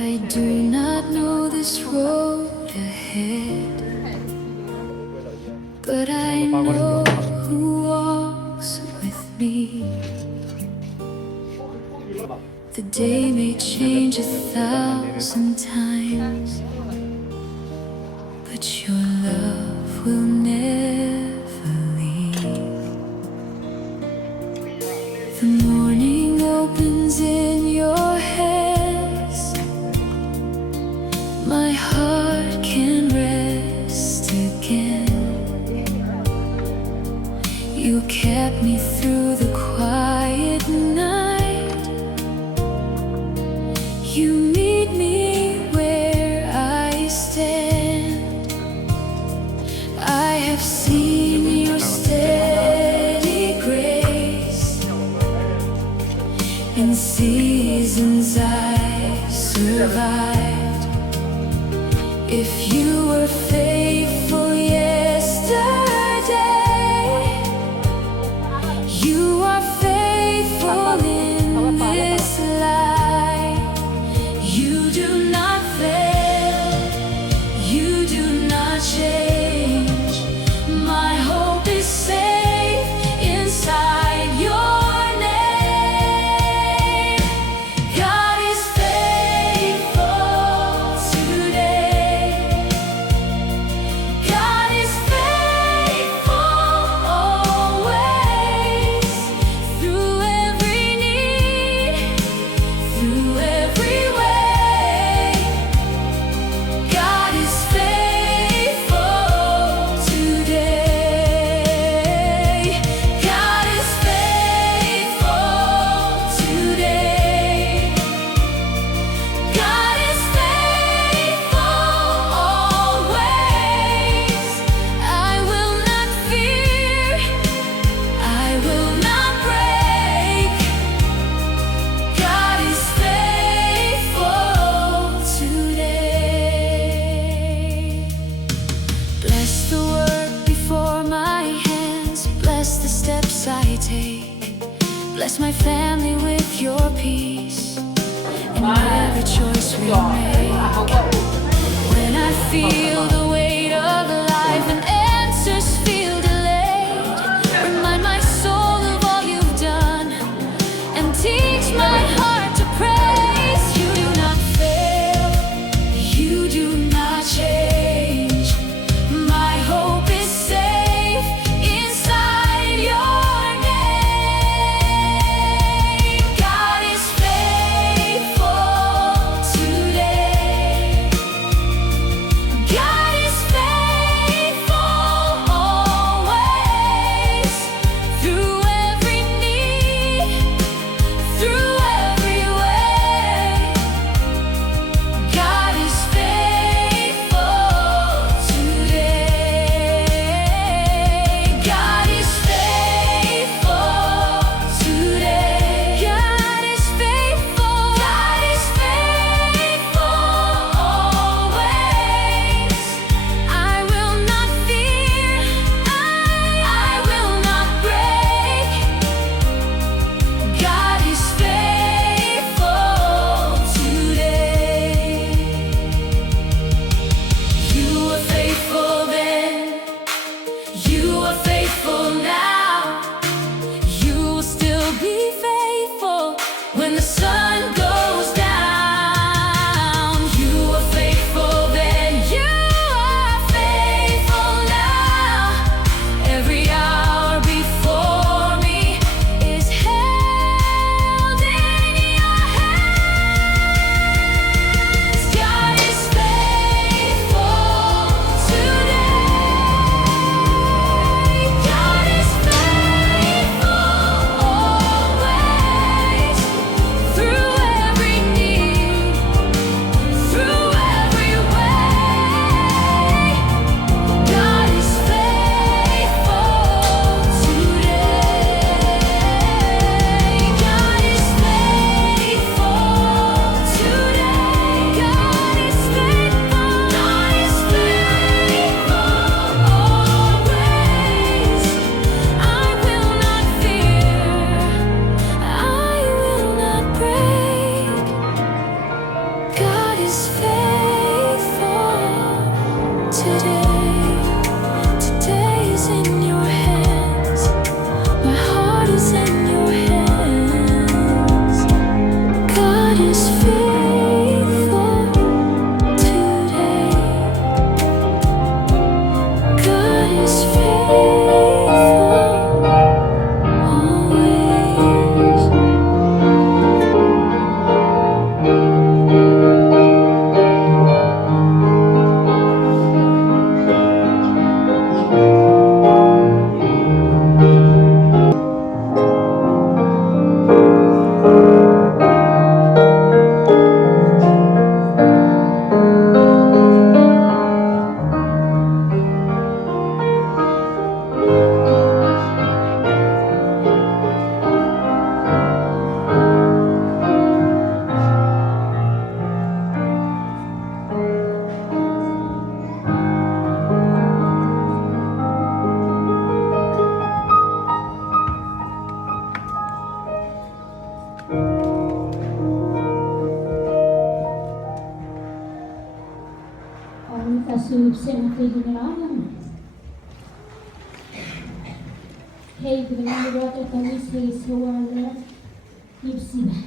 I do not know this road ahead, but I know who walks with me. The day may change 1,000 times, but your love will never leave. The morning opens in your hands, my heart can rest again. You kept me through the quiet night. You meet me where I stand. I have seen your steady grace in seasons I survived. If you were faithful yesterday, you are faithful in this life. You do not fail, you do not change. My hope is safe inside your name. God is faithful today. God is faithful always. Through every need, through every way, God is faithful today. God is faithful today. God is faithful always. I will not fear, I will not break. God is faithful today. Bless the work before my hands, bless the steps I take. Bless my family with your peace in every choice we make. When I feel the weight of life and answers feel delayed, remind my soul of all you've done and teach my heart to praise. You do not fail, you do not change. My hope is safe inside your name. God is faithful today. God is soup, sen feeding around. Hey, the water can we say so well? Keep seeing.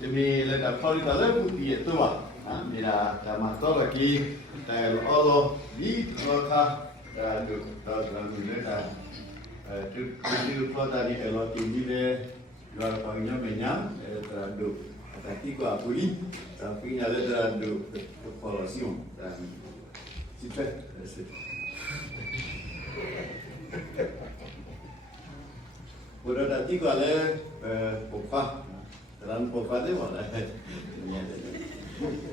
จะมีระดับเขาที่ตะเลิกผู้ที่ตัวมีนาจะมาต่อละกี่แต่เราเอาดีเราค่ะจะดูเราจะดูเลยแต่จุดที่พอตอนนี้เราตีดีเลยเราฟังยังไม่ยังจะดูแต่ที่กว่าผู้นี้แต่พี่ยังเลยจะดู population แต่สิบเอ็ดสิบุรุษที่กว่าเลยปุ๊บฟ้าdalam populasi mana?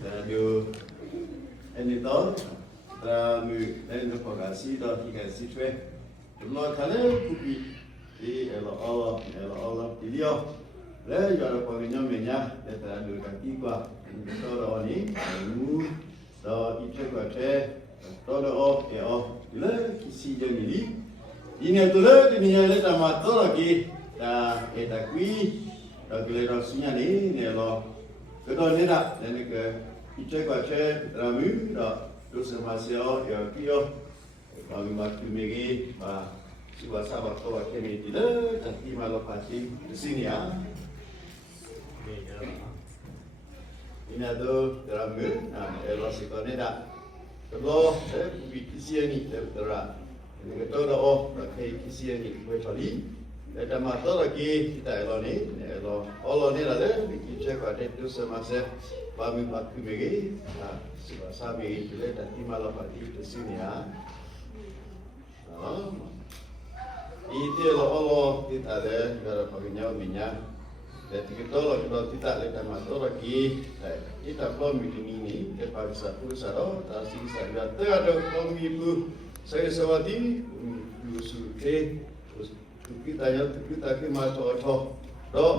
Radio ini tahu, dalam ini populasi dah tiga siswa. Kalau kalian kupi, Allah pilih, le jual peminya menya, dalam dua tiga, kalau ini, mu, dah itu kerja, kalau le kisi jadi, ini tu le, ini le tamat tu lagi, dah kui. Kalau rasanya ni, kalau kedua ni dah, jadi ke icek baca ramu dah, terus masih ya kio, bagi waktu megi, bah, siapa sahabat tu waktu ni tidak, tapi malu pasti di sini ya. Ini ada ramu, kalau sekarang ni dah, kalau bukti sini terberat, kita dah pakai kisian ni kali. Kita mahu lagi kita Allah ni lah kita kat itu semasa kami pakai begini, sebab begini tu dah malah pakai itu sini ya. Itu Allah kita ada cara pakainya minyak. Jadi kita kita lihat masalah lagi, kita kami ini kita bisa pusaro, tapi saya ada kami itu saya sewati, suke, kita ke macam do,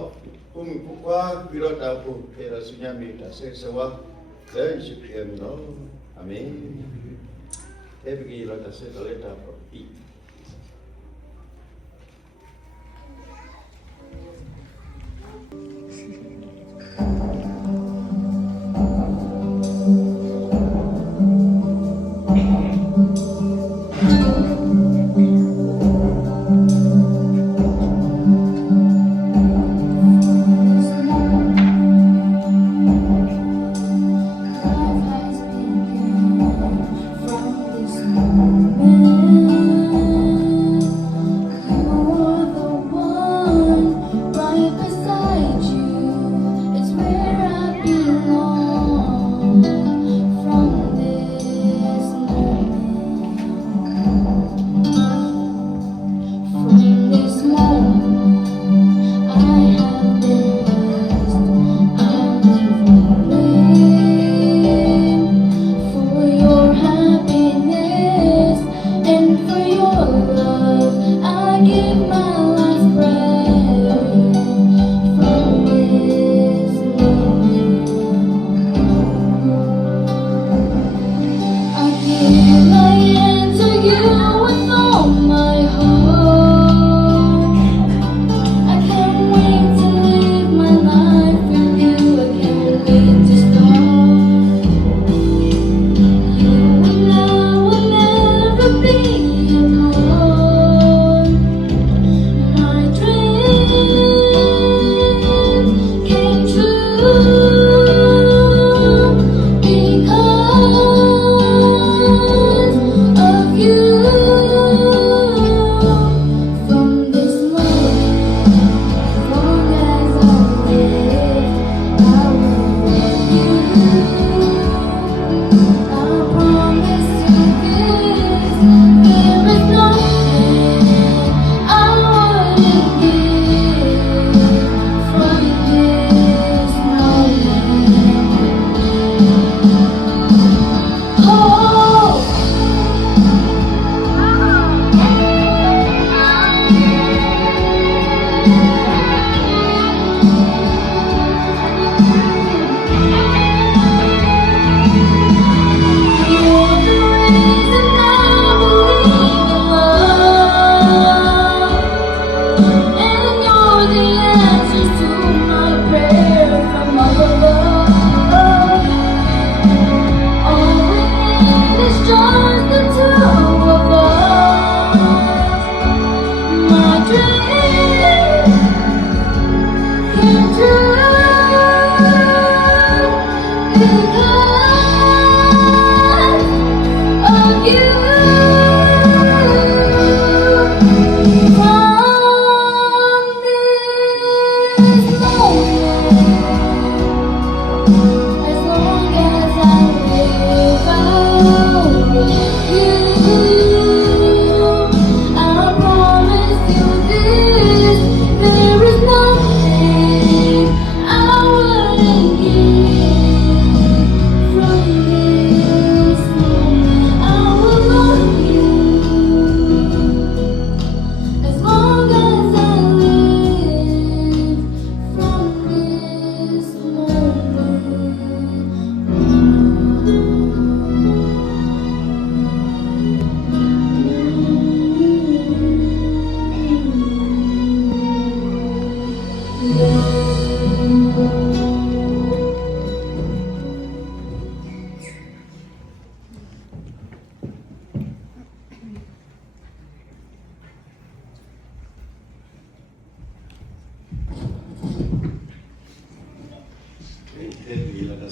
kuah biro tahu kira sunya minta saya sewa, saya syukur amin. Pergi lalu saya boleh dapat.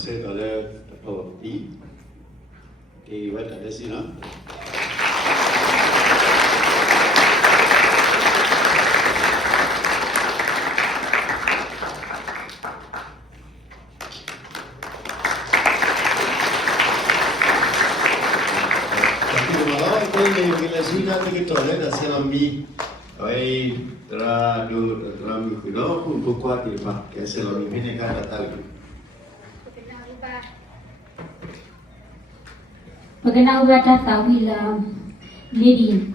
Saya boleh berhenti di wajah di sini. que la suya de que todo era salami. Hoy trami cuidado con poco a tiempo que salami viene cada tal. Pagana ubata tawila lady.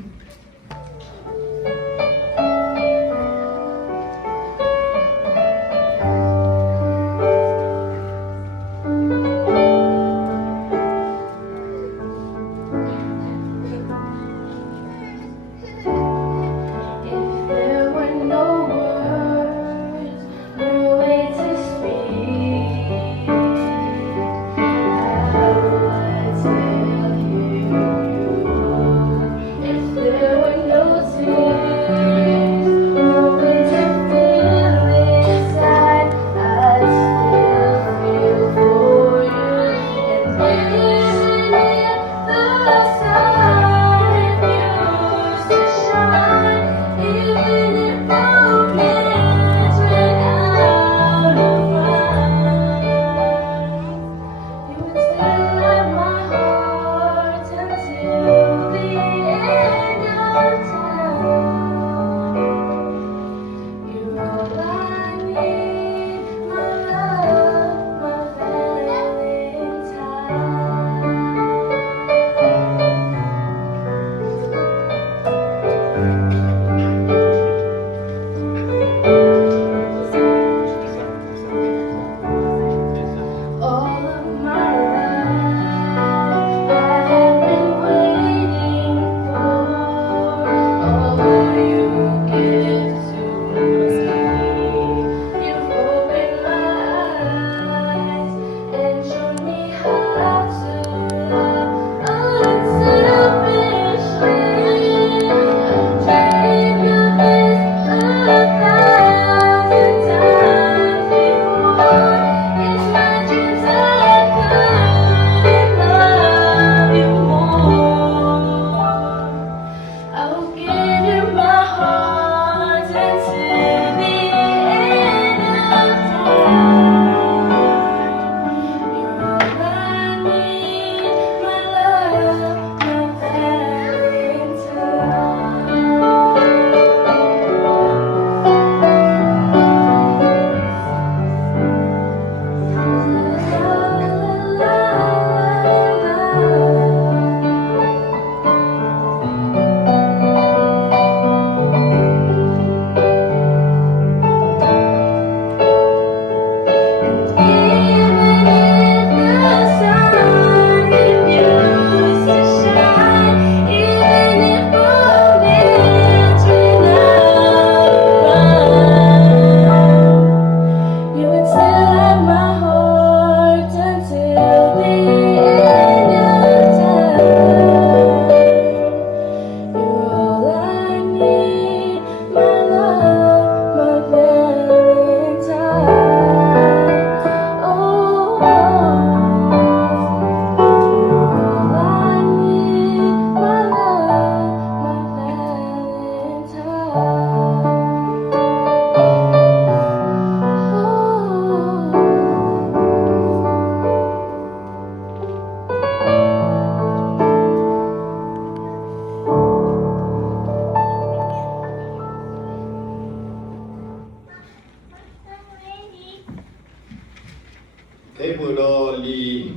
Thế vừa đó đi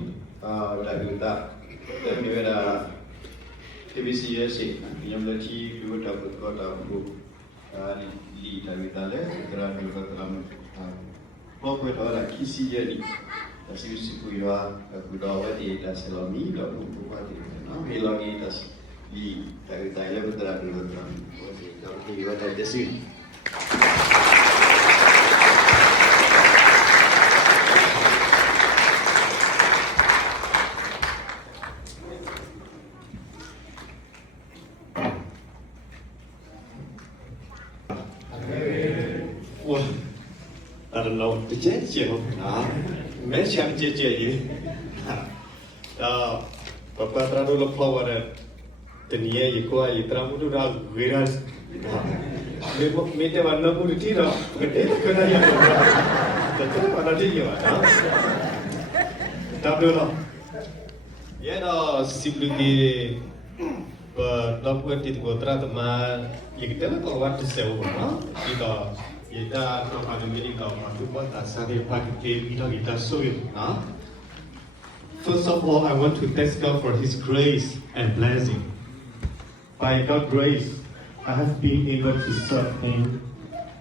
đại biểu ta thế bây giờ ZKBC sih yang lagi dua dapat kota group di đại biểu ta le setelah dua dalam pokok itu ada kisi jadi tapi sikuya kuda wadi dan selami dan buku wadi nah hilangi tas di đại biểu ta le betul dua dalam wadi kalau di wadi desi lâu tôi chết chịu đó mấy trăm chết gì đó papa terlalu lupa pada dunia yang kuat yang terlalu dah viral mereka warna pun tidak mereka kena yang betul mana dia mana tak dulu ya dah sebelum Đọc quyền thì của ta mà những cái có what to sell của nó thì đó người ta trong hàng những cái đó mà chúng ta sang thì phải cái người ta show nó. First of all, I want to thank God for His grace and blessing. By God's grace, I have been able to serve Him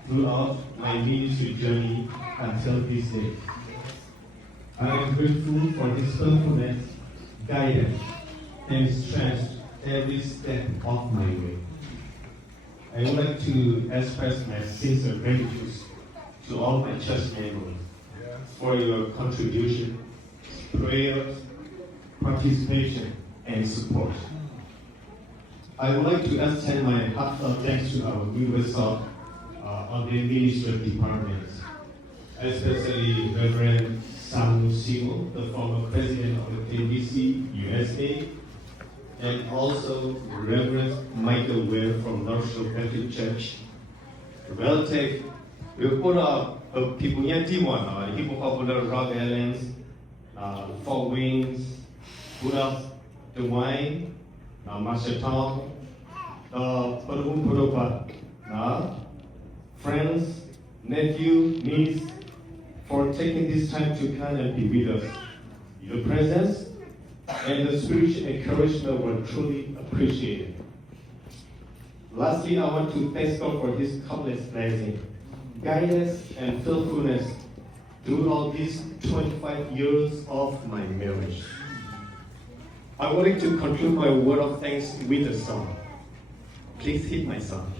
throughout my ministry journey until this day. I am grateful for His faithfulness, guidance, and strength every step of my way. I would like to express my sincere gratitude to all my church members for your contribution, prayers, participation, and support. I would like to extend my heartfelt thanks to our new resource on the ministry departments, especially Reverend Samu Simo, the former president of the ZKBC USA, and also Reverend Michael Ware from North Shore Baptist Church. Relative, we put up people here, Timon, people popular Rock Islands, Four Wings, Buddha, the Wine, Master Tom, Padum Pudopa, friends, nephew, niece, for taking this time to come and be with us. Your presence and the spiritual encouragement were truly appreciated. Lastly, I want to thank God for His countless blessings, guidance, and faithfulness throughout these 25 years of my marriage. I would like to conclude my word of thanks with a song. Please hit my song.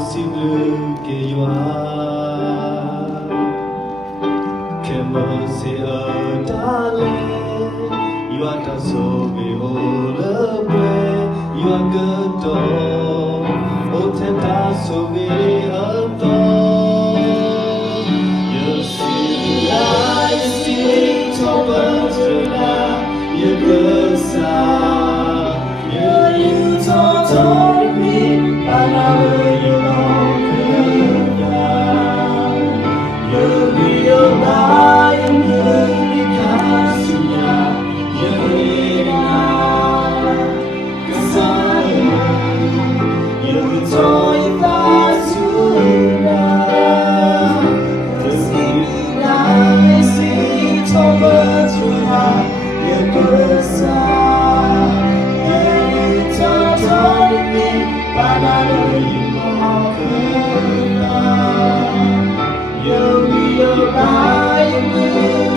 silu ke Kemose darling, you are the so be all away. You are good dog, oh tender so be adore. You see I see Thomas Rina, you good side. You told me, I know you long you realize because you're toy that's I see Thomas you're good you told me, but I know you more you realize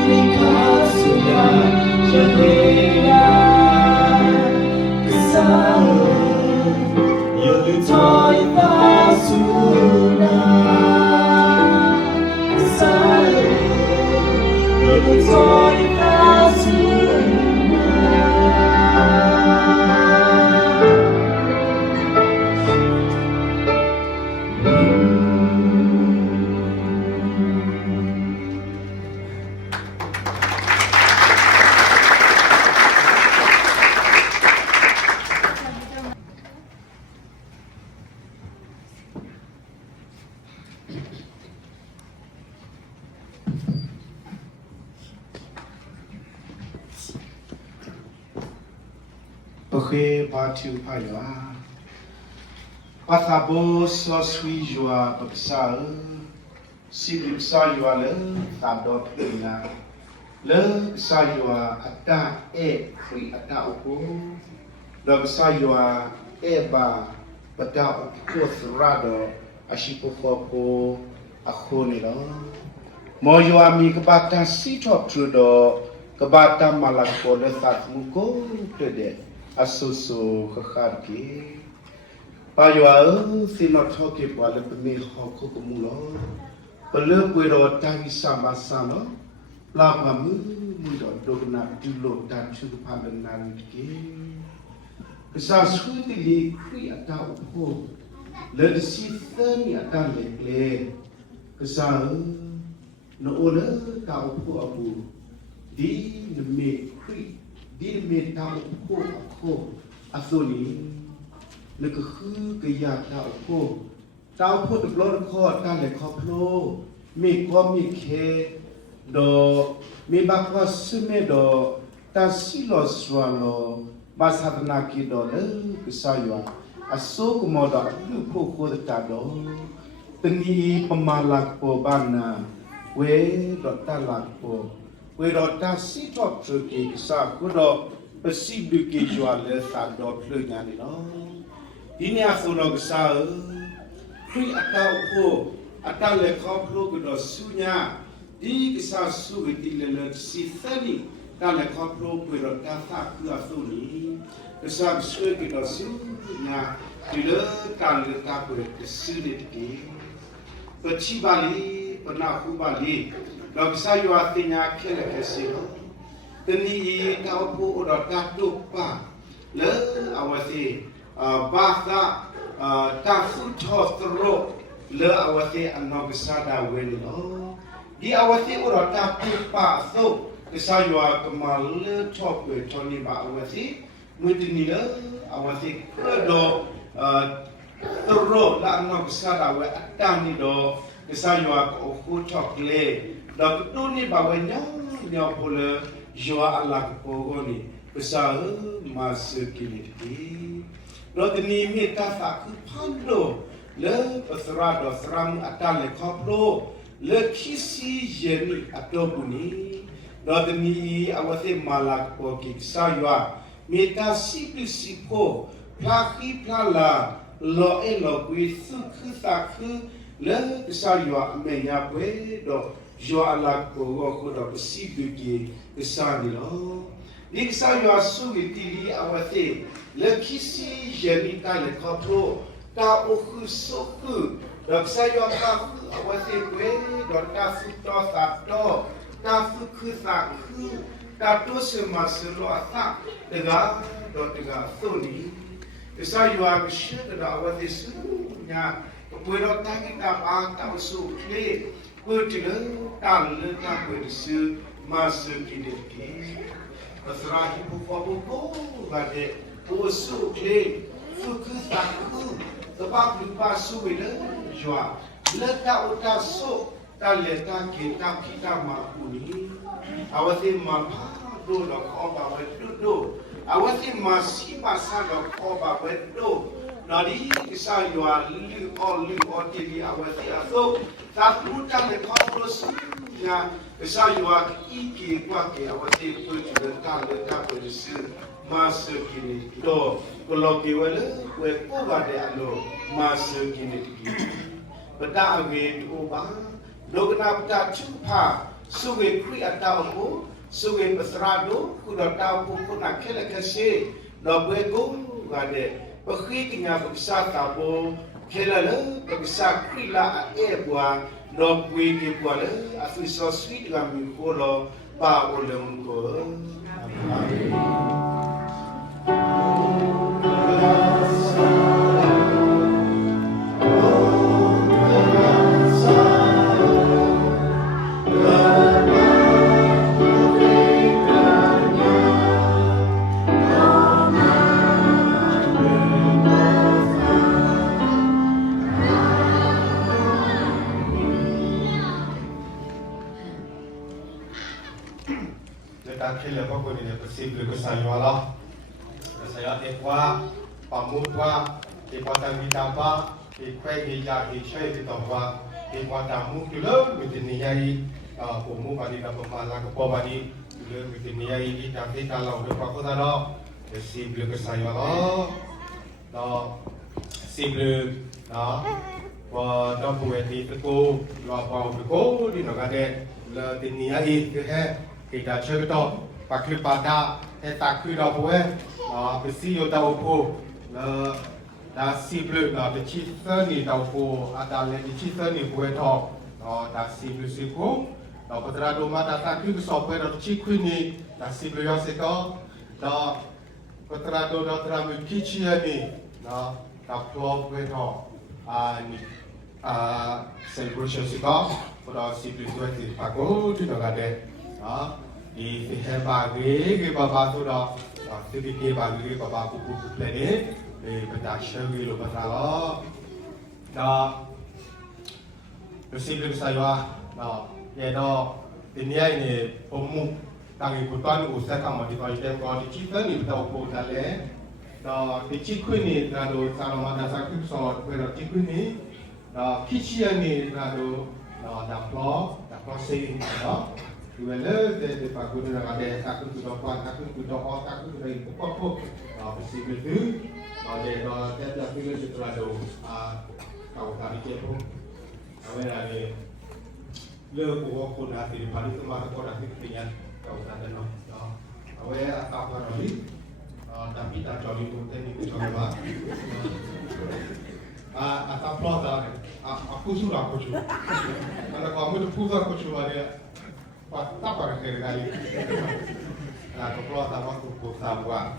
because you're toy that's you're toy that's Porque partiu paiá, patabo só sui joa baksa, sibrik sa joa le tabdot ina, le sa joa ata free ata upo, le sa joa ba pada upo serado asipo fopo akoni lo, mo joa mi kebata si top trudo kebata malako le sat muko tede. Asusu kekarki, payua sinotoke pada pemi hoko kemulo, peluk wiro tagi sama sama, lama muda dogna dulu dan suku pandangan ke, kesasuh di kri atau upo, ledesi tani atau lekle, kesal noole tau upo abu, di demi kri. Di demi tahu ko asoni lekehu kaya tahu ko teblor ko tale koplo mi ko mi ke do mi bakwa sume do ta silo swalo basatna ki do le kesaywa aso komoda lu ko ta do teni pemalak po bana we do talak po we do ta si top truki sa kudo pesidu ki jual sa do plunga ni no ini asono sa kui atau ko atau le koplo kudo sunya di kisah su di le si thani ta le koplo kudo ta sa ku asoni kisah su kudo sunya di le ta le ta kudo su di peci bali pernah ku bali Lagi saya artinya kira kesih, teni tahu pun udah tahu pa, le awasi bahasa tafu terus le awasi anak besar wen lo, di awasi udah tahu pa so kesaya kemal le top Tony ba awasi, mungkin ni le awasi kedo terus lah anak besar wen atang ni do kesaya aku top le. Dak tu ni bawanya nya pula jua Allah ko ni besar masa kini ti dak ni mi ta sa ku pando le pasra do sram atale koplo le kisi jeni atobuni dak ni awase malak ko ki saywa mi ta sipiko plaki plala lo elo ku su ku sa ku le saywa me nya pwe do jo Allah ko do sibu ki kesani lo ni sa yo asu tili awate le kisi jemi ta le koplo ta oku soku dak sayo ka awase kwe dota suto sato ta suku saku ta to semaselo ata tega dotega soni sayo ak shit da awase su nya puedo ta kita pa ta su kle puedo ta le ta puedo su masu kideki asrahi bu ko gade osu kle fuku saku sebab lupa suwe le jua letak uta so ta letak kita makuni awasi mapa do lo ko ba wedo awasi masih pasal lo ko ba wedo nadi isa yua lu o tili awasi aso ta luta le ko su ya isa yua iki kwa ke awasi puju ta le ta puju masuk kini do kalau kiwala kue kuba de alo masuk kini tiki benda awe ubah do kena tak cupa suwe kri atau ko suwe besrado kuda tahu ko nak kela kasih do bego gade pergi tinggal bisa tabo kela le bisa kri la buah do bui ke buah le asu so sweet dengan mikolo ba olem ko Kile poko ni possible que ça soit là. Ça y est quoi, pas moi, et pas ta vie pas, et quoi il y a des choses qui t'envoient, et quoi ta mou que là, mais tu n'y as pour moi pas dire pour mal là que pour pas dire, mais tu n'y as dit ta vie ta langue pas quoi là, possible que ça y est là. Non, possible là. Dans pour être dit que ko, là pour que ko, dit regarder le tu n'y as dit que kita cerita pakai pada tak kira boleh besi yo tahu po dah sibuk dah bercita ni tahu po ada lagi cerita ni boleh tahu dah sibuk dah petera rumah dah tak kira sampai dah cikgu ni dah sibuk yang sekarang dah petera dah teramu kicik ni dah keluar boleh tahu ni celebration sekarang pada sibuk tu ti pakai tu dah ada di bagi ke bapa tu dah sedikit bagi ke bapa kuku plene berdasyar gitu pasal dah bersih saya ya dah dunia ini umum tangi putan usaha kamu di kau kalau dicipta ni kita ukur daleh dah dicipta ni kalau sama dasar tu soal dicipta ni dah kician ni kalau dah plot sing dua de pagu na ada takut sudah pan takut sudah orang takut sudah itu apa bersih betul ada tiap pilih setelah do kau tadi cepo awal ada le buat pun hati di balik tu masa kau hati keringan kau tadi no awal apa lagi tapi tak jauh itu teknik coba atau plot aku sudah aku cuba kalau kamu tu pusat aku cuba dia tak pada kali. Nah, kalau tak waktu kita buat,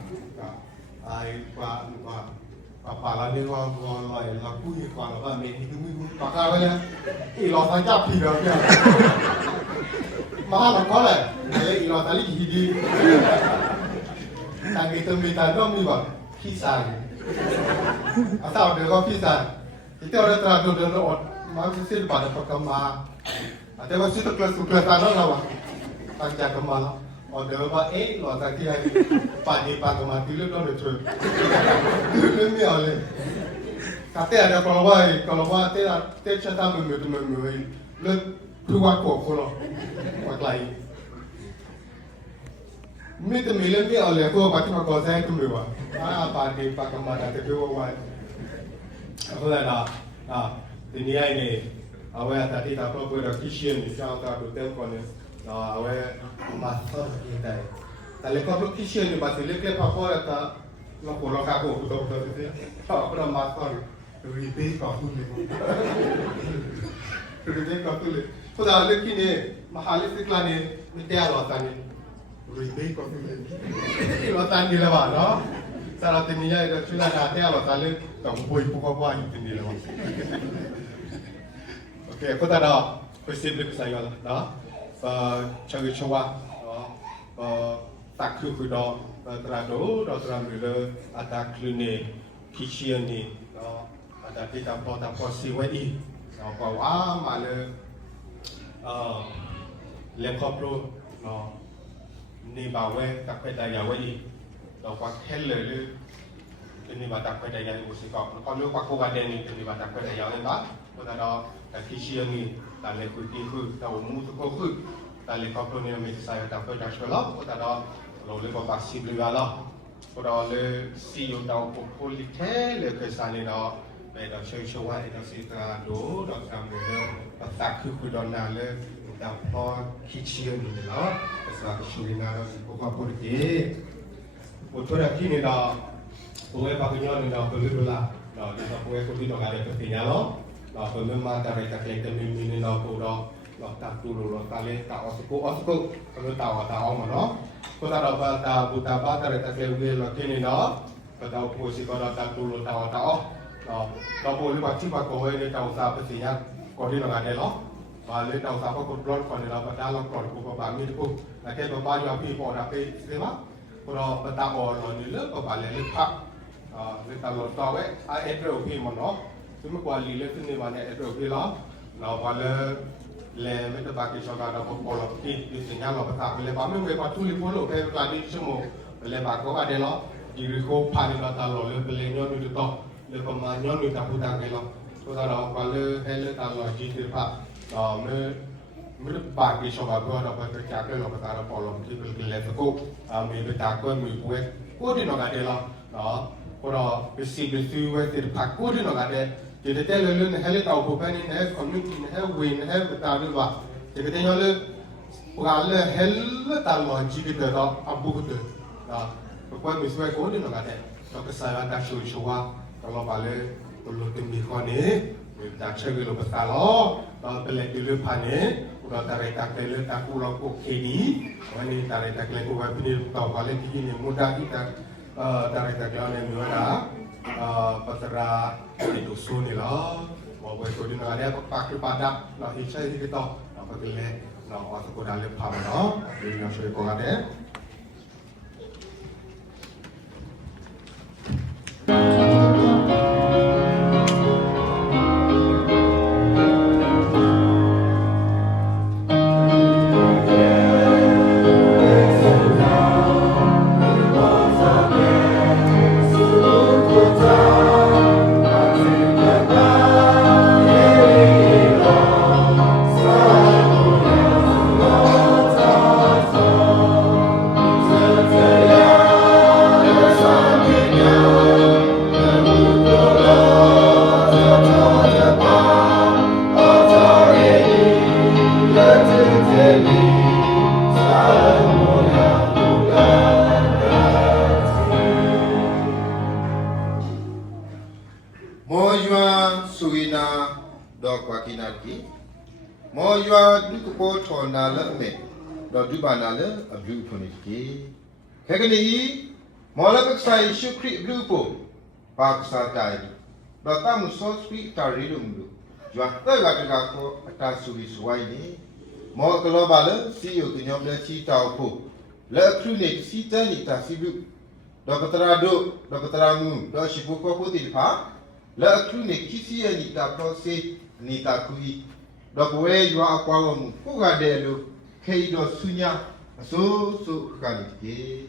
kepala ni orang lain laku ni kalau apa ni minggu pakai apa ya? Ilah saja pihak dia. Mahal kau le, ilah tali gigi. Tak kita minta dong ni bang, kisah. Asal dia kau kisah. Kita orang teratur dengan manusia pada perkembangan. Ada masih tu kelas tanah lah, tak jaga malam. Ada apa? Lo tak kira ni, pagi mati lu dah terus. Lu ni oleh. Kata ada kalau buat te cerita memang lu keluar kau buat lain. Mesti milen ni oleh aku baca kau saya tu memang. Pagi kemana tu buat. Aku dah dunia ini. Awak tadi tak perlu berkisah ni, jangan tak bertemu kones. Awak master kita. Tapi kalau kisah ni masih lekeh apa tak, nak pulang kaku betul betul tu. Apa dah master? repeat ก่อนพูดเลย repeat ก่อนพูดเลยพวกเราเลือกที่นี่มหาลิสิกลานี่ไม่แก้หรอกตอนนี้ repeat ก่อนพูดเลยเราตอนนี้แล้วเนาะสารติมีอะไรเราช่วยเราแก้หรอกตอนนี้ต้องพูดพวกเขาว่าอยู่ที่นี่แล้วโอเคพวกเราไปสิบเลือกใส่กันแล้วเชิญชวนตักคือดอกตราโดดอกตรามือเลยอาตาคลินิกพิเชียนี่อาตาที่ทำพอซีไว้อีกเราก็ว่ามาเลยเลี้ยงครอบครัวนี่บ่าวเว้ตักไปได้ยาวไว้อีกเราก็แค่เลยหรือเป็นนี่บ่าวตักไปได้ยาวในบุษกรแล้วก็เรื่องความกดดันนี่เป็นนี่บ่าวตักไปได้ยาวเลยนะเพราะเราแต่พิเชียนี่แต่เลยคุยที่คือแต่ว่ามุสุโกคือแต่เลยครอบครัวนี่ไม่ใช่ตักไปได้ช่วยเราเพราะเราle va passer là pour le si on a pour politique le que ça n'est là mais dans ce choix et dans ces cadeaux dans ça me le ça que dans le dans pas kitchen là ça que je suis là pour politique pour toi qui n'est là pour les partenaires là pour le là là pour les côtés dans la finale là pour même ma ta avec les communes là pourเราตัดดูเราตาเล่ตาออสโกเราตาว่าตาออกมาเนาะก็ตาเราตาบุตาบ้าตาเรตาเกลียวเกลียวที่นี่เนาะก็ตาพูดสิก็เราตัดดูเราตาว่าตาออกเราพูดเรื่องที่ว่าโกยในตาอุตสาหเป็นสิ่งก่อนที่เรางานได้เนาะมาเลยตาอุตสาหก็กดปลดก่อนเราปัดดาเราปลดกูก็บางมีทุกคนแต่แค่ตัวบ้านเราพี่พอเราไปใช่ไหมเราปัดตาอ่อนเรานี่เลิกก็บางเลยเลิกพักเลยตาหลดต่อไว้เอ็ดเร็วพี่มันเนาะซึ่งเมื่อก่อนลีเลิกขึ้นในวันนี้เอ็ดเร็วพี่เนาะเราพอเลยle mette ba che sono da popolo che il segnalo per le ba me ba tu li polo che la di sono le ba ko ade lo di rico pani la ta lo le le nyo ni to le ko ma nyo ni ta puta ke lo so da lo ba le he le ta lo ji ti pa me ba che sono ba da ba che cha ke lo ta lo polo che le ko me be ta ko mi pu ko di no ga de lo no ko ro be si be su we ti pa ko di no ga de thì để tên lên hay là tàu của bên này hay community hay win hay tàu đi vào thì cái tên nó lên qua là hay là tàu mà chỉ cái đó abu cái đó qua mình sẽ cố đi nó cái nó cái sai là đặc殊số qua kalau balik perlu tim di kone mình chơi cái lô bát lo đó cái lệ cái lô pan này udah tarik tak cái lô tak pulau kok kedi ini tarik tak lệ kok ini tàu balik ini mudah kita tarik tak jalan yang mana patera itu suni lah, mau buat kau di negara apa pakai padak, lah hijau itu kita, apa kile, lah orang tu dah lepas mana, ini yang saya kau ada. Dubana a blue pony. Kagani, Molabak sai shukri blue po, Paksa died. Datamu so sweet tarilum. Juata Gatako, a tassuis wine. More global, see you in your cheetah po. Le crunic, see tani tasibu. Docatrado, Docataramu, Doshibuko put in park. Le crunic, kissy and nita proce, nita kui. Dog where you are a power, Fugadelo. Keido sunya so kaniki.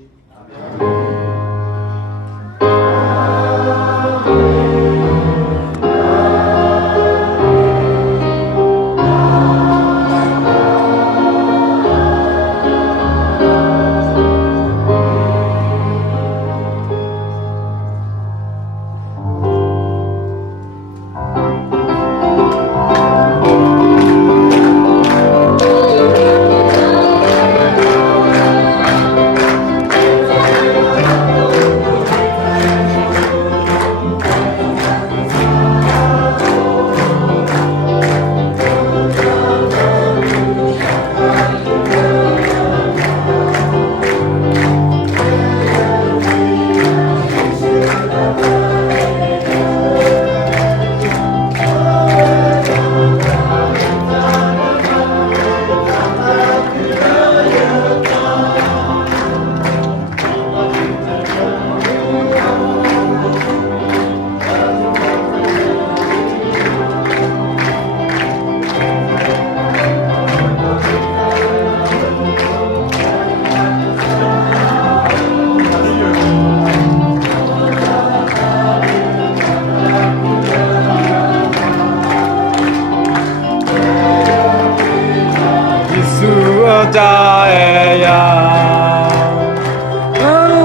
Jaya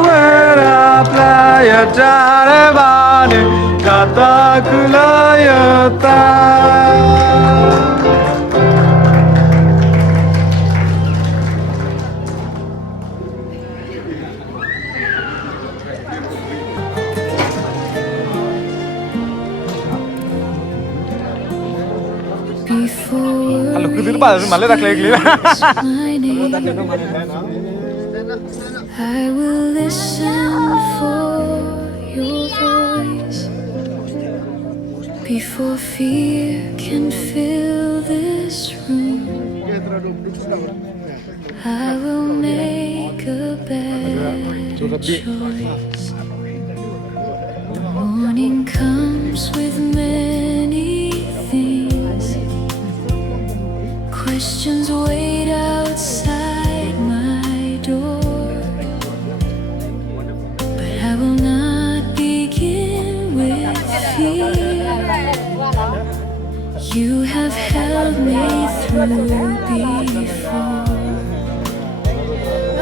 Wera playa jaravane Katakulayata Before Kalau kudu pa malah dah klik-klik. my name, I will listen for your voice. Before fear can fill this room, I will make a better choice. Morning comes with many things. Questions wait outside my door, but I will not begin with fear. You have held me through before.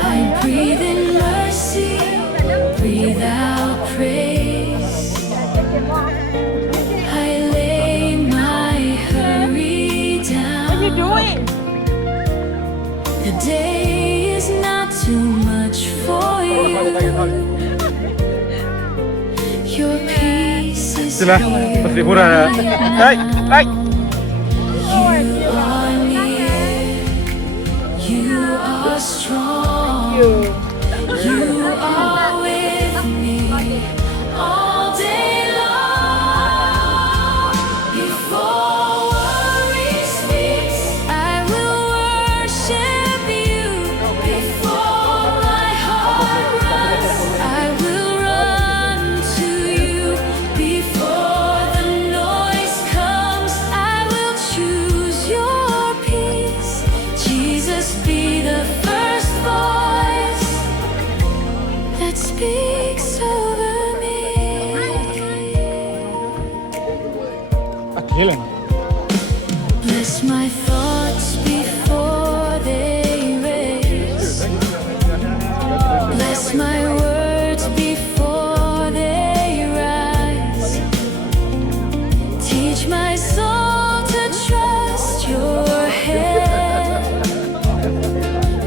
I breathe in mercy, breathe out praise. I lay my hurry down. What are you doing? The day is not too much for you. Your peace is Sila, here. pasti murah. Hai, hai. You are near. You are strong. You are with me all day long. Before worry speaks, I will worship you. Before my heart runs, I will run to you. Before the noise comes, I will choose your peace. Jesus, be the first voice that speaks over me. Bless my thoughts before they race. Bless my words before they rise. Teach my soul to trust your hand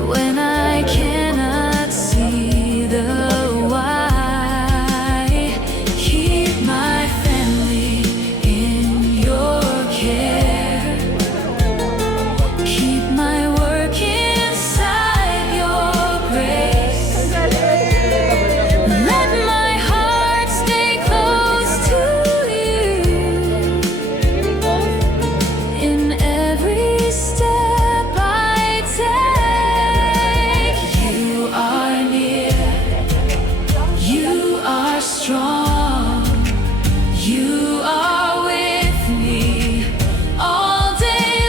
when I cannot see the why. Keep my family in your care. Keep my work inside your grace. Let my heart stay close to you. In every step I take, you are near. You are strong. You are with me all day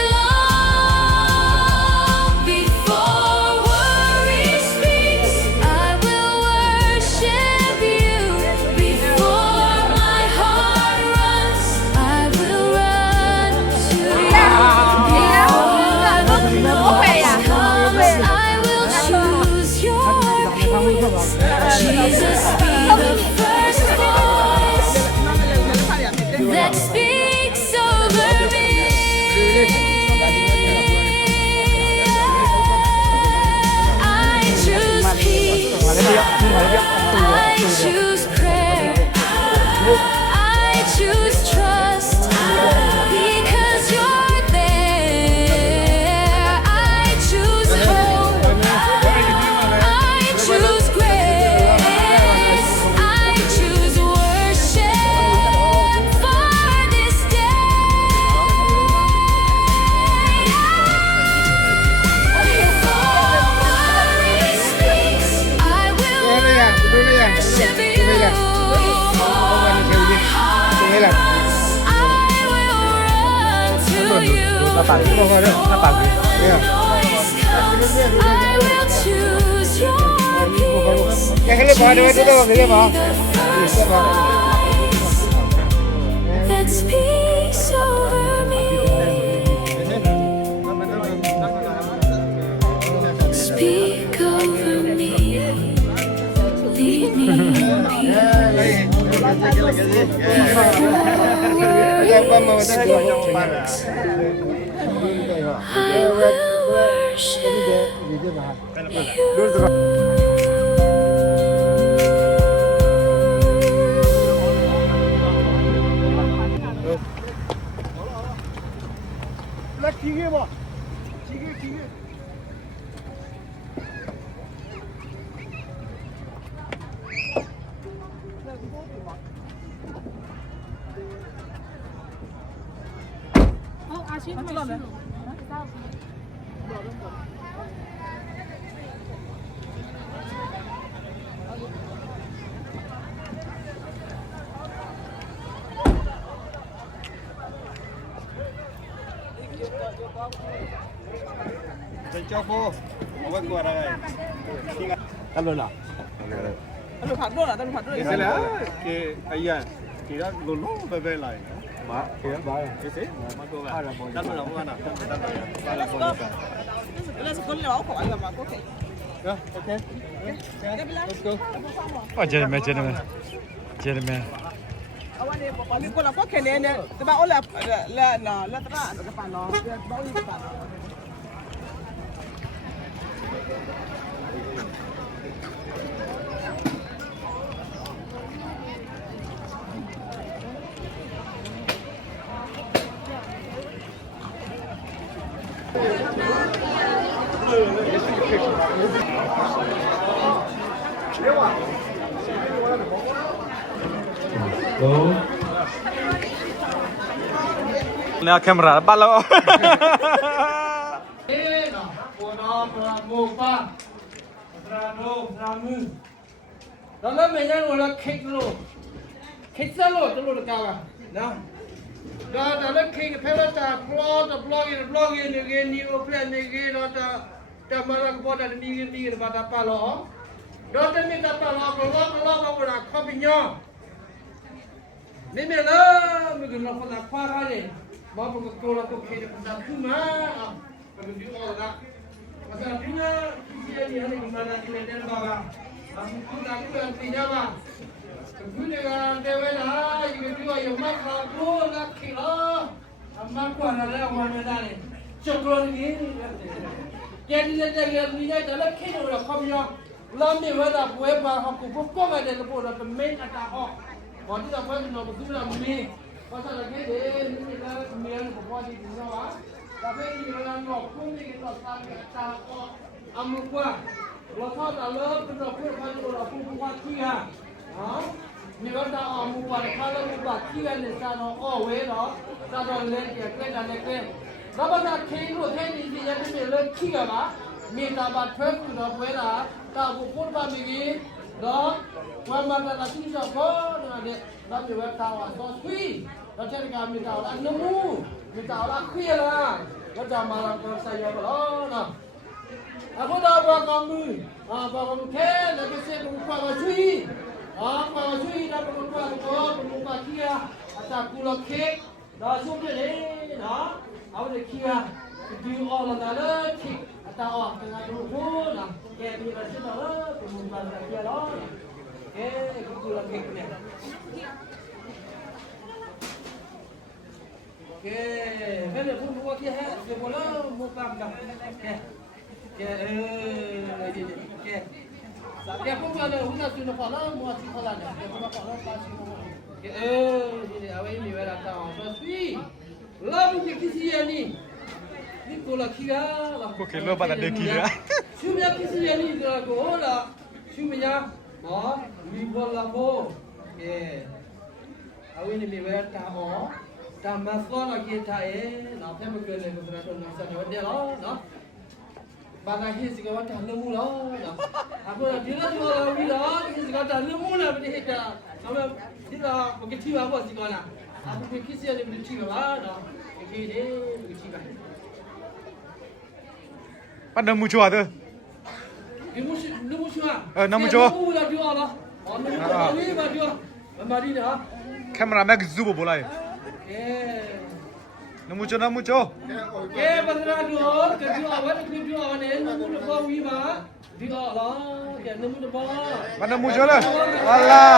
long. Before worry speaks, I will worship you. Before my heart runs, I will run to you. Before the noise comes, I will choose your peace. Jesus, be the first voice that speaks over me. I choose peace. I choose prayer. I choose trust because you're there. I choose hope. I choose grace. I choose worship for this day. Before worry speaks, I will worship you. Before my heart runs, I will run to you. Before the noise comes, I will choose your peace. Jesus, be the first voice that speaks over me. cho cô có cái quạt này ăn luôn à Lu phạt luôn à? Tao phạt luôn. cái là cái ấy à thì đó luôn luôn về lại mà cái đó cái gì mà cô à ăn luôn không ăn à Let's go lên khỏi là mà có thể. okay let's go gentlemen Awan ni balik ko la ko kene ne. Tiba ola la tra ka pa lo. Ba uli ka pa. nè camera bắt lâu Đó là mình đang ngồi là khích luôn, khích ra luôn, cho luôn được cao à, nào. Đó là khích phải là ta blog in again, new plan again, đó ta mà là có thể đi vào ta pa lo, đó ta mình ta pa lo có là khó bị nhau. Nên là mình cứ làm phần khoa ra đi, mà một cái câu là có khích được ta cứ mà, mình đi vào đó. Masa punya dia ni hari mana kita dan bawa. Aku tak pun tidak bawa. Kemudian dewan lah, juga dua yang mak aku nak kira. Mak aku ada orang mana ni. Coklat ni. Jadi dia ni dalam kira orang kami lam ni wala buat aku pun ada lepas ada main ada hok. Kalau tidak pun nak betul lah main. Pasal lagi ni lah main buat di sana. Tapi di dalam pun ni kita tak amukwa. Kalau tak lep, kita pun kalau pun buat kia. Ni kita amukwa kalau buat kia ni sana awal lah. Sana lek kita lek. Kalau tak kiri ni dia ni lek kia lah. Ni tak buat firm kita boleh lah. Tak pun bagi dah. Wamata la tinja ko na de la mi wa ta wa so sui la chen ka mi ta la nemu mi ta la khia la wa ta ma la ko sa yo lo na a ko da ba ka mu ba ka mu ke la ke se ku pa wa sui pa wa sui da ba ko ko mu pa kia ata ku lo ke da su de le na a wa de kia du all na la ki ata o ka na du ko na ke mi ba se da la ku mu pa da kia lo Oke, pun buat dia, dia bola muka dah. Dia pun ada hunat tu nak pala, muat si pala dah. Dia pun nak pala pasti. Ini awal ini berada tahu. Tapi, lalu kisi ni, ni bola kira. okay lo pada dia kira Cuma kisi ni dia bola, cuma mi bola bo. Awal ini berada tahu. Tambah lagi tahu, nak apa kerja ni berada nasa dia lah, Bagai his kalau tak lemu lah, Aku nak dia tu orang bilang his kalau tak lemu lah beri dia. Kalau dia begitu apa sih kau nak? Aku fikir sih ada begitu lah, Fikir dia begitu kan. pada mu chua tu Lemu semua. Lemu chua. Lemu lah dia lah. Lemu ni dia. Mari dah. camera mag zoom boleh namu cho Pasal dua, kedua awak ni lemu tu bawa wima. Dia lah, dia lemu tu bawa. mana mu cho lah alah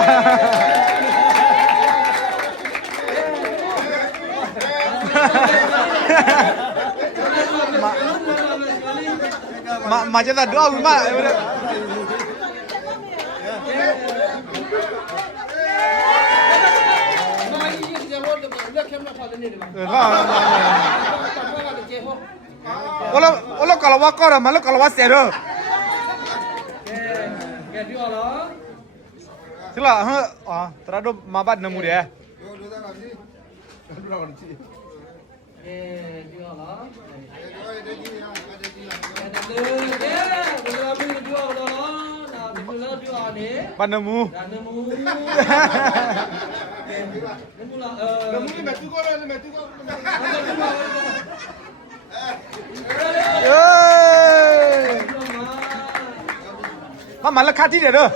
macam tak doa mak. Olah kalau wakor malu kalau wasero. Sila, teradu mabat nemu dia. Panemu. Malah kati dia tu.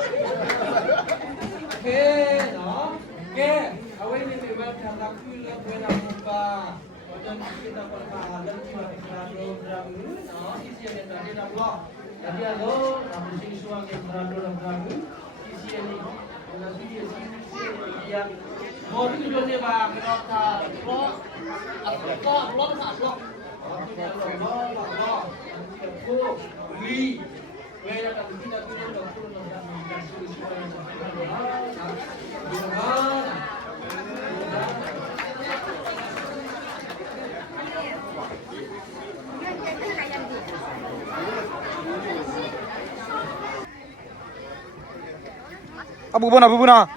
Abu Bona.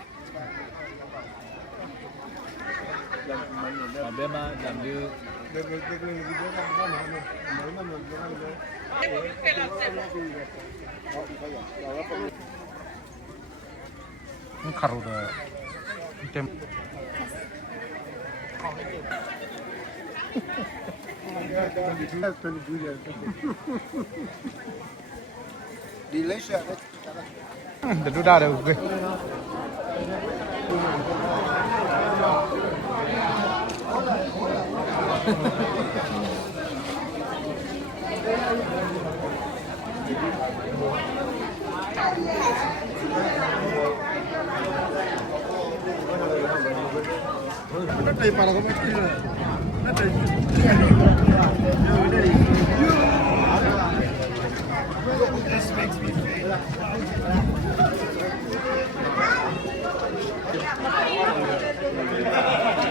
Ini karu dah. Delicious. Dah dah dah.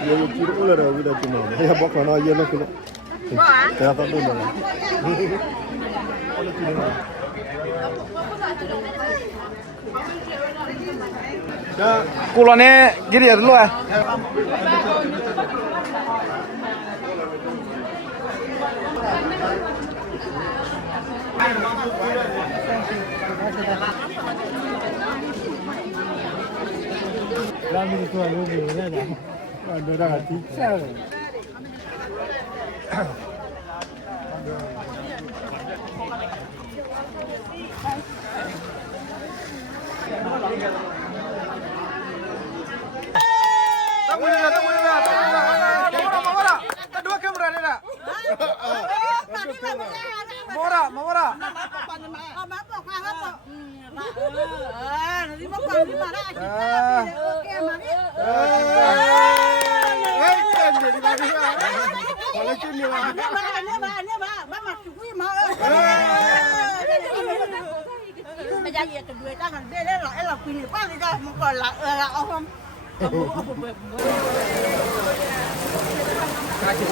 Dia kira ular dah udah cuma. Ya bakal nak aja nak kena. Saya tak tahu dah. Kulonnya gini ya dulu ya. Lama itu ada ni dah. Ada dah teacher. Tak boleh dah. Mawara. Tak dua kamera ni dah. Mawara. Bây giờ về từ đuôi ta còn đây đấy là quỳ quá đi ra một còn là ông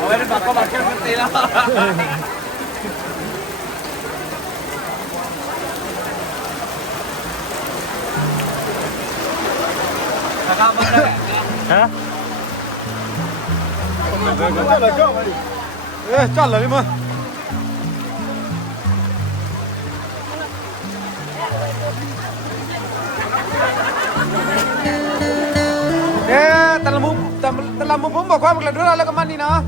Awak ni bakal makan mesti lah. Kakak mana? Hah? Chọn là đi mà. Telah mumpung bawa kau berlalu lah ke mana ni na?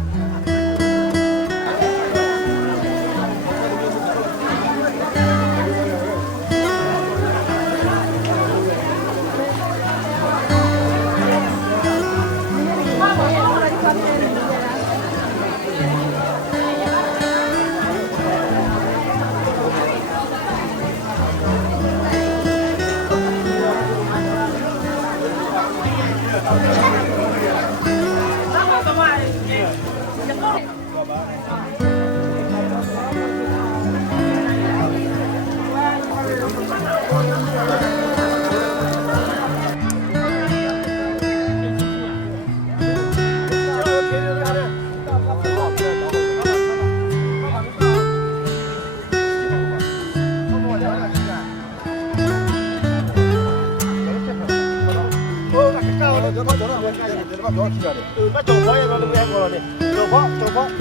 gió thì là đấy bắt đầu phơi nó lên em rồi này cho phó một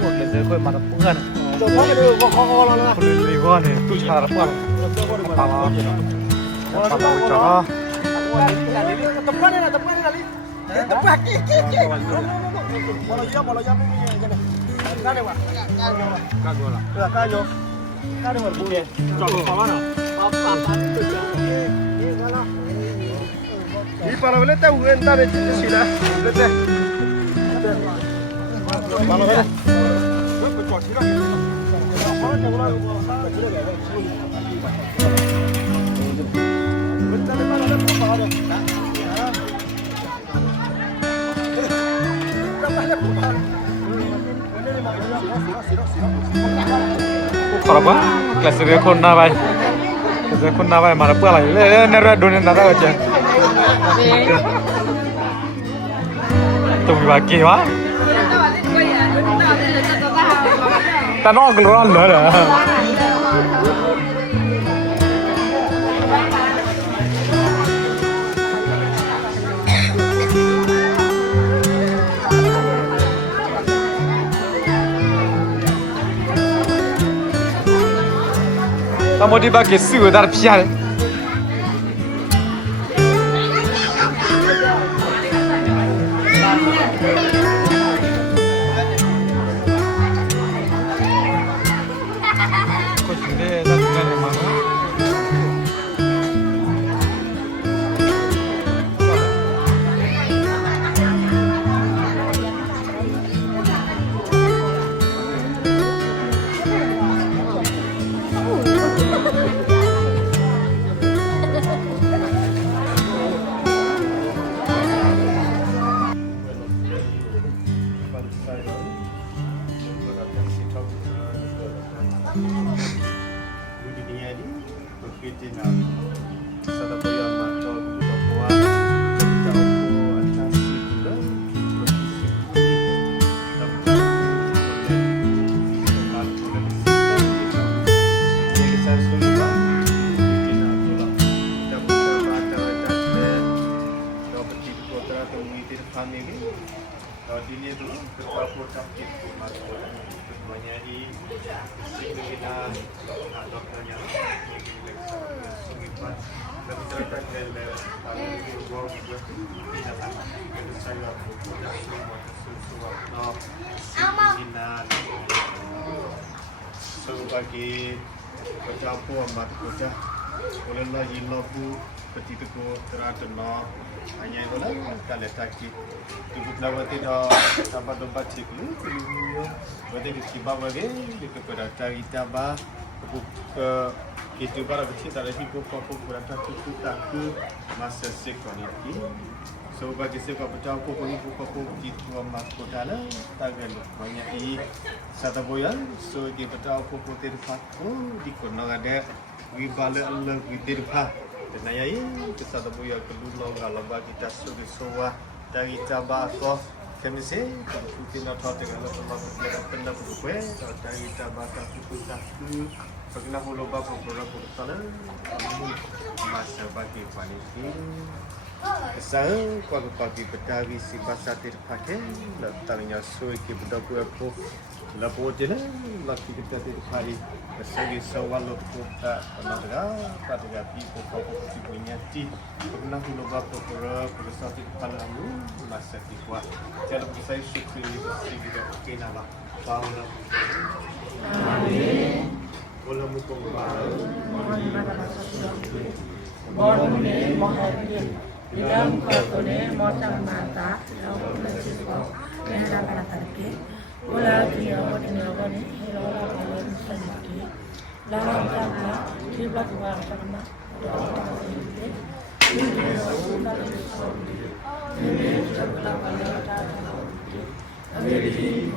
lần rồi quên mà nó cũng gần cho phó cái đường kho làคนเลยก็เนี่ยตู้ชาละปั้นปลาจ้า tập quán này là tập kí bỏ lo gió cái này cá này mà cá vô cá này mà bùi chọn pha bao nào đi para ver tao người ta để chỉ là lên đây para ver cái chỗ chỉ là Kenapa? Kelas dia kon na bay. Kelas kon na bay mana pula lagi. Nera dunia nara aja. Tunggu bagi wah. Tanah keluar lah. Kamu dibagi suhu dari pial. Kau sendiri dah dari mana? Sebagai pencampur amat kerja, olehlah ilabu ketika ku teratena hanya itulah kalau takki tubuh lawan tidak tambah dobat ciklu, berarti kita bagi kita berada di tabah ke itu bara kecil tak lagi pokok berada tutup tak ke masa sekolah ini. So bagi saya berjauh pokok itu amat kota lah tak ada banyak di satu boyan. So dia berjauh pokok terdekat di konon ada wibala Allah widirha. Dan ayah ini satu boyan kedua kalau bagi kita sudah sowa dari tabah ko kami sih kita nak tahu dengan Allah kita pernah berbuat dari tabah tak Pagna hulu ba program sana masa bagi paniti saya kalau pagi betawi si bahasa terpakai letaknya soi ke bedaku aku lapo je lah laki kita terpakai segi sawal kota naga pada pipo si punya ti pagna hulu ba program sana terpakai masa tikwa jadi saya syukuri si kita kenala paula amin. Bola mukong baru. Borne mohadin. Dalam kotone mosang mata. Lalu nasibku. Kehara pada tarke. Bola dia bodine bodine. Hirola kalau misalnya. Lalu sama. Tiba tiba sama. Ini